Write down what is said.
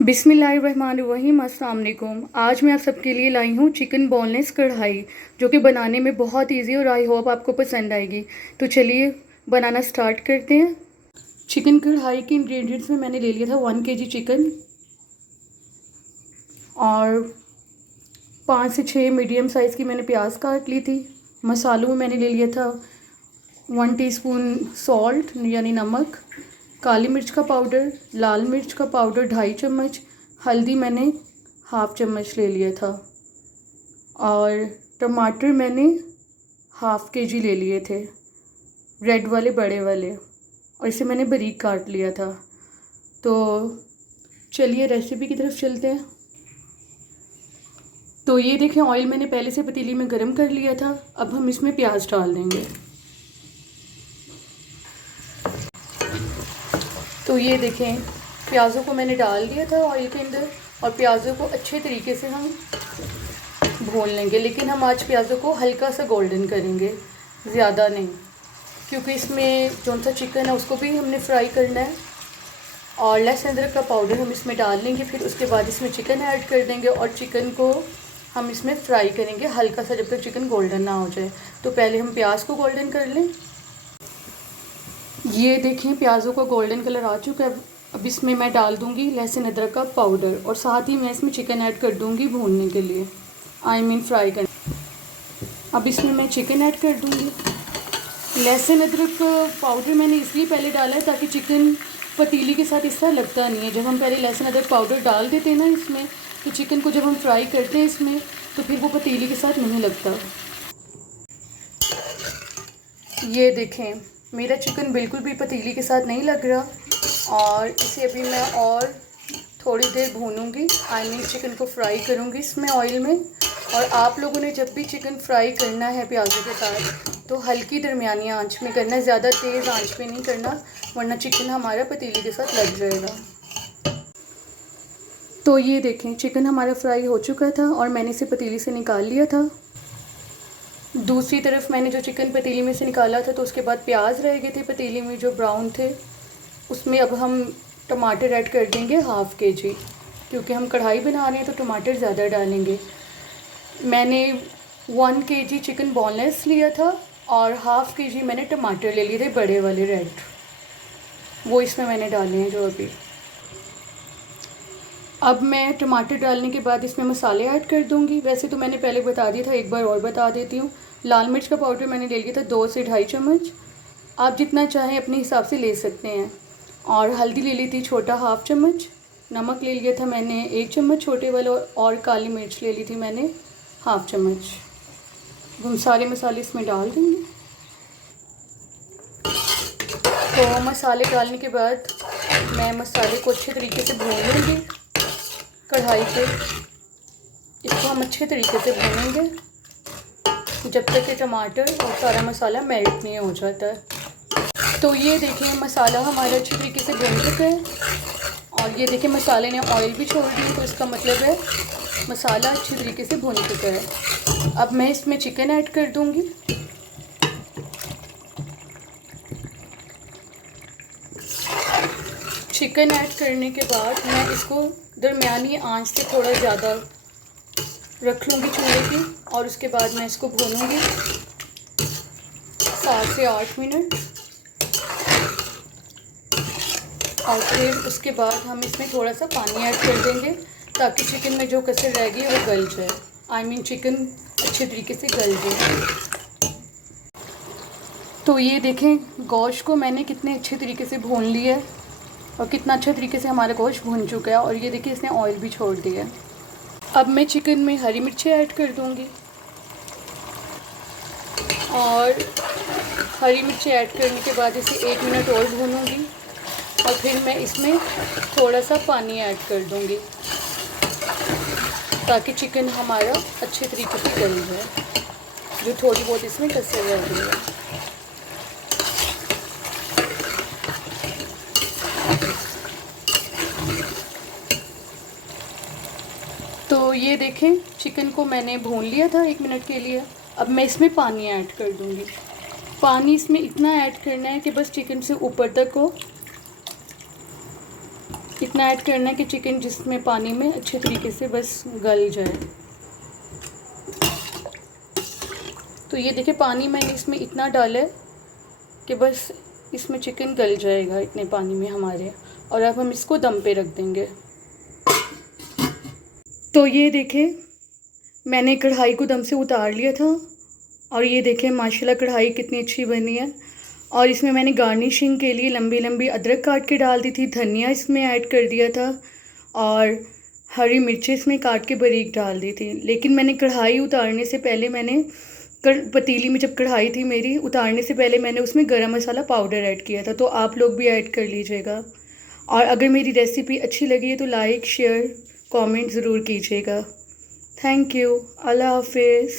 बिस्मिल्लाहिर्रहमानिर्रहीम। अस्सलाम वालेकुम। आज मैं आप सबके लिए लाई हूँ चिकन बोनलेस कढ़ाई, जो कि बनाने में बहुत इजी और आई होप आपको पसंद आएगी। तो चलिए बनाना स्टार्ट करते हैं। चिकन कढ़ाई के इंग्रेडिएंट्स में मैंने ले लिया था 1 kg चिकन और 5 से 6 मीडियम साइज़ की मैंने प्याज काट ली थी। मसालों में मैंने ले लिया था 1 टीस्पून सॉल्ट यानी नमक, काली मिर्च का पाउडर, लाल मिर्च का पाउडर 2.5 चम्मच, हल्दी मैंने 1/2 चम्मच ले लिया था और टमाटर मैंने 1/2 kg ले लिए थे, रेड वाले बड़े वाले, और इसे मैंने बारीक काट लिया था। तो चलिए रेसिपी की तरफ चलते हैं। तो ये देखें, ऑयल मैंने पहले से पतीली में गरम कर लिया था। अब हम इसमें प्याज डाल देंगे। तो ये देखें, प्याज़ों को मैंने डाल दिया था ऑयल के अंदर और प्याज़ों को अच्छे तरीके से हम भून लेंगे। लेकिन हम आज प्याज़ों को हल्का सा गोल्डन करेंगे, ज़्यादा नहीं, क्योंकि इसमें जो सा चिकन है उसको भी हमने फ्राई करना है। और लहसुन अदरक का पाउडर हम इसमें डाल लेंगे, फिर उसके बाद इसमें चिकन ऐड कर देंगे और चिकन को हम इसमें फ्राई करेंगे हल्का सा, जब तक चिकन गोल्डन ना हो जाए। तो पहले हम प्याज को गोल्डन कर लें। ये देखें, प्याज़ों का गोल्डन कलर आ चुका है। अब इसमें मैं डाल दूंगी लहसुन अदरक का पाउडर और साथ ही मैं इसमें चिकन ऐड कर दूंगी भूनने के लिए, फ्राई करने। अब इसमें मैं चिकन ऐड कर दूंगी। लहसुन अदरक का पाउडर मैंने इसलिए पहले डाला है ताकि चिकन पतीली के साथ इस तरह लगता नहीं है। जब हम पहले लहसुन अदरक पाउडर डाल देते हैं ना इसमें, तो चिकन को जब हम फ्राई करते हैं इसमें, तो फिर वो पतीली के साथ नहीं लगता। ये देखें, मेरा चिकन बिल्कुल भी पतीली के साथ नहीं लग रहा और इसे अभी मैं और थोड़ी देर भूनूंगी। चिकन को फ्राई करूंगी इसमें ऑयल में। और आप लोगों ने जब भी चिकन फ्राई करना है प्याज़ों के साथ, तो हल्की दरमियानी आंच में करना है, ज़्यादा तेज़ आंच पे नहीं करना, वरना चिकन हमारा पतीली के साथ लग जाएगा। तो ये देखें, चिकन हमारा फ्राई हो चुका था और मैंने इसे पतीली से निकाल लिया था। दूसरी तरफ मैंने जो चिकन पतीली में से निकाला था, तो उसके बाद प्याज रह गए थे पतीली में जो ब्राउन थे, उसमें अब हम टमाटर ऐड कर देंगे 1/2 kg, क्योंकि हम कढ़ाई बना रहे हैं तो टमाटर ज़्यादा डालेंगे। मैंने 1 kg चिकन बोनलेस लिया था और 1/2 kg मैंने टमाटर ले लिए थे बड़े वाले रेड, वो इसमें मैंने डाले हैं जो अभी। अब मैं टमाटर डालने के बाद इसमें मसाले ऐड कर दूंगी। वैसे तो मैंने पहले बता दिया था, एक बार और बता देती हूँ। लाल मिर्च का पाउडर मैंने ले लिया था 2 से 2.5 चम्मच, आप जितना चाहें अपने हिसाब से ले सकते हैं। और हल्दी ले ली थी छोटा 1/2 चम्मच, नमक ले लिया था मैंने 1 चम्मच छोटे वाला, और काली मिर्च ले ली थी मैंने 1/2 चम्मच। हम सारे मसाले इसमें डाल देंगे। तो मसाले डालने के बाद मैं मसाले को अच्छे तरीके से भून लूँगी कढ़ाई पे। इसको हम अच्छे तरीके से भूनेंगे जब तक कि टमाटर और सारा मसाला मेल्ट नहीं हो जाता है। तो ये देखें, मसाला हमारा अच्छे तरीके से भून चुका है और ये देखें मसाले ने ऑयल भी छोड़ दी, तो इसका मतलब है मसाला अच्छे तरीके से भून चुका है। अब मैं इसमें चिकन ऐड कर दूंगी। चिकन ऐड करने के बाद मैं इसको दरमियानी आंच से थोड़ा ज़्यादा रख लूँगी चूल्हे की, और उसके बाद मैं इसको भूनूँगी 7 से 8 मिनट। और फिर उसके बाद हम इसमें थोड़ा सा पानी ऐड कर देंगे ताकि चिकन में जो कसर रह गई वो गल जाए, चिकन अच्छे तरीके से गल जाए। तो ये देखें, गोश्त को मैंने कितने अच्छे तरीके से भून लिया है और कितना अच्छा तरीके से हमारा गोश्त भून चुका है। और ये देखिए, इसने ऑयल भी छोड़ दिया। अब मैं चिकन में हरी मिर्चें ऐड कर दूंगी और हरी मिर्चें ऐड करने के बाद इसे 1 मिनट और भूनूंगी और फिर मैं इसमें थोड़ा सा पानी ऐड कर दूंगी ताकि चिकन हमारा अच्छे तरीके से गल जाए, जो थोड़ी बहुत इसमें कसर रह गई है। तो ये देखें, चिकन को मैंने भून लिया था 1 मिनट के लिए। अब मैं इसमें पानी ऐड कर दूंगी। पानी इसमें इतना ऐड करना है कि बस चिकन से ऊपर तक हो इतना ऐड करना है कि चिकन जिसमें पानी में अच्छे तरीके से बस गल जाए। तो ये देखिए पानी मैंने इसमें इतना डाला है कि बस इसमें चिकन गल जाएगा इतने पानी में हमारे, और अब हम इसको दम पे रख देंगे। तो ये देखें मैंने कढ़ाई को दम से उतार लिया था, और ये देखें माशाल्लाह कढ़ाई कितनी अच्छी बनी है। और इसमें मैंने गार्निशिंग के लिए लंबी लंबी अदरक काट के डाल दी थी, धनिया इसमें ऐड कर दिया था, और हरी मिर्चें इसमें काट के बारीक डाल दी थी। लेकिन मैंने कढ़ाई उतारने से पहले मैंने पतीली में जब कढ़ाई थी मेरी उतारने से पहले मैंने उसमें गरम मसाला पाउडर ऐड किया था। तो आप लोग भी ऐड कर लीजिएगा। और अगर मेरी रेसिपी अच्छी लगी है तो लाइक शेयर कमेंट ज़रूर कीजिएगा। Thank you. अल्लाह हाफिज़।